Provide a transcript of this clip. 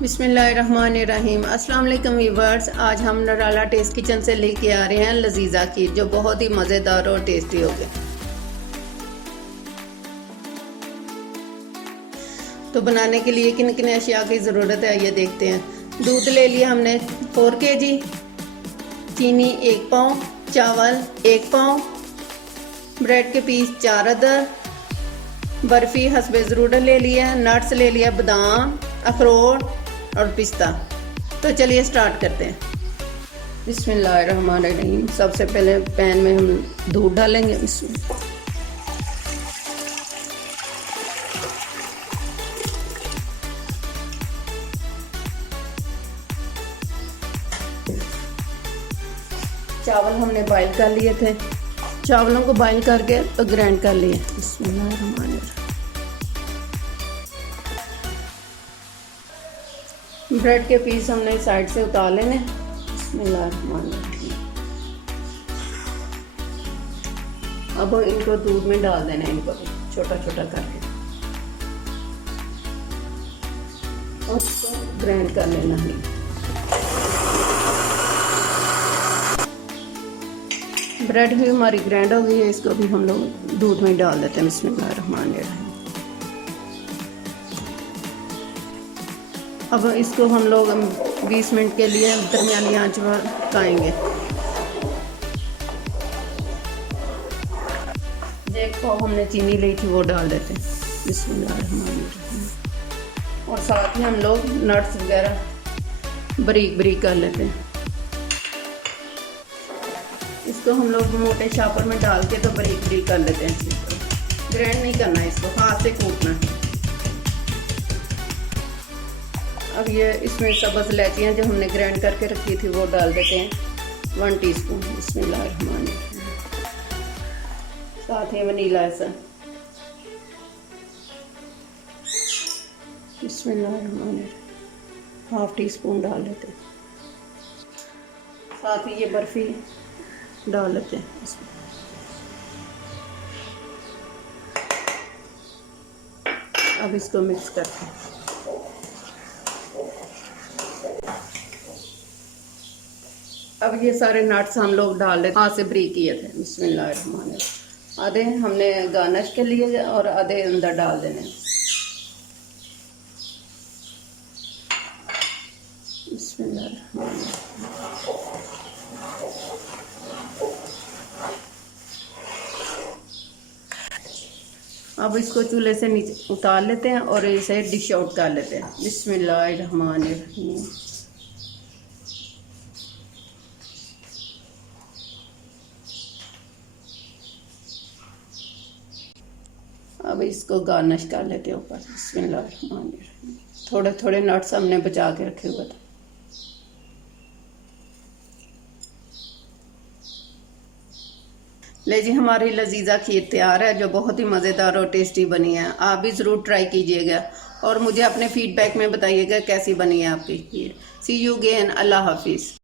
बिस्मिल्लाहिर्रहमानिर्रहीम। अस्सलाम वालेकुम व्यूअर्स। आज हम नराला टेस्ट किचन से लेके आ रहे हैं लजीजा खीर, जो बहुत ही मज़ेदार और टेस्टी होगी। तो बनाने के लिए किन किन अशिया की ज़रूरत है ये देखते हैं। दूध ले लिया हमने 4 kg, चीनी 1 पाव, चावल 1 पाव, ब्रेड के पीस 4 अदर, बर्फ़ी हस्बे ज़रूरत ले लिया, नट्स ले लिया, बादाम, अखरोट और पिस्ता। तो चलिए स्टार्ट करते हैं। बिस्मिल्लाहिर्रहमानिर्रहीम। सबसे पहले पैन में हम दूध डालेंगे। इसमें चावल हमने बॉईल कर लिए थे, चावलों को बॉईल करके तो ग्राइंड कर लिए। बिस्मिल्लाहिर्रहमानिर्रहीम। ब्रेड के पीस हमने साइड से उतार लेने। बिस्मिल्लाहिर्रहमानिर्रहीम। अब इनको दूध में डाल देना, इनको छोटा छोटा करके और इसको ग्राइंड कर लेना है। ब्रेड भी हमारी ग्राइंड हो गई है, इसको भी हम लोग दूध में डाल देते हैं। बिस्मिल्लाहिर्रहमानिर्रहीम। अब इसको हम लोग 20 मिनट के लिए दरमियानी आंच पर पकाएंगे। एक पाव हमने चीनी ली थी, वो डाल देते हैं। बिस्मिल्लाहिर्रहमानिर्रहीम। और साथ ही हम लोग नट्स वगैरह बारीक बारीक कर लेते हैं। इसको हम लोग मोटे शापर में डाल के तो बारीक बारीक कर लेते हैं। ग्राइंड नहीं करना है, इसको हाथ से कूटना है। अब ये इसमें सब्ज़ इलायचियाँ जो हमने ग्राइंड करके रखी थी वो डाल देते हैं 1 टीस्पून। बिस्मिल्लाहिर्रहमानिर्रहीम। साथ ही वनीला एसेंस। बिस्मिल्लाहिर्रहमानिर्रहीम। 1/2 टीस्पून डाल लेते हैं। साथ ही ये बर्फ़ी डाल लेते हैं इसमें। अब इसको मिक्स करते हैं। अब ये सारे नट्स हम लोग डाल लेते हैं, हाथ से ब्रीक किए थे। बिस्मिल्लाहिर्रहमानिर्रहीम। आधे हमने गार्निश के लिए और आधे अंदर डाल देने। बिस्मिल्लाहिर्रहमानिर्रहीम। अब इसको चूल्हे से नीचे उतार लेते हैं और इसे डिश आउट कर लेते हैं। बिस्मिल्लाहिर्रहमानिर्रहीम। अब इसको गार्निश कर लेते हैं ऊपर। बिस्मिल्लाहिर्रहमानिर्रहीम। थोड़े थोड़े नट्स हमने बचा के रखे हुए थे। ले जी, हमारी लजीजा खीर तैयार है, जो बहुत ही मज़ेदार और टेस्टी बनी है। आप भी ज़रूर ट्राई कीजिएगा और मुझे अपने फीडबैक में बताइएगा कैसी बनी है आपकी खीर। सी यू अगेन। अल्लाह हाफिज़।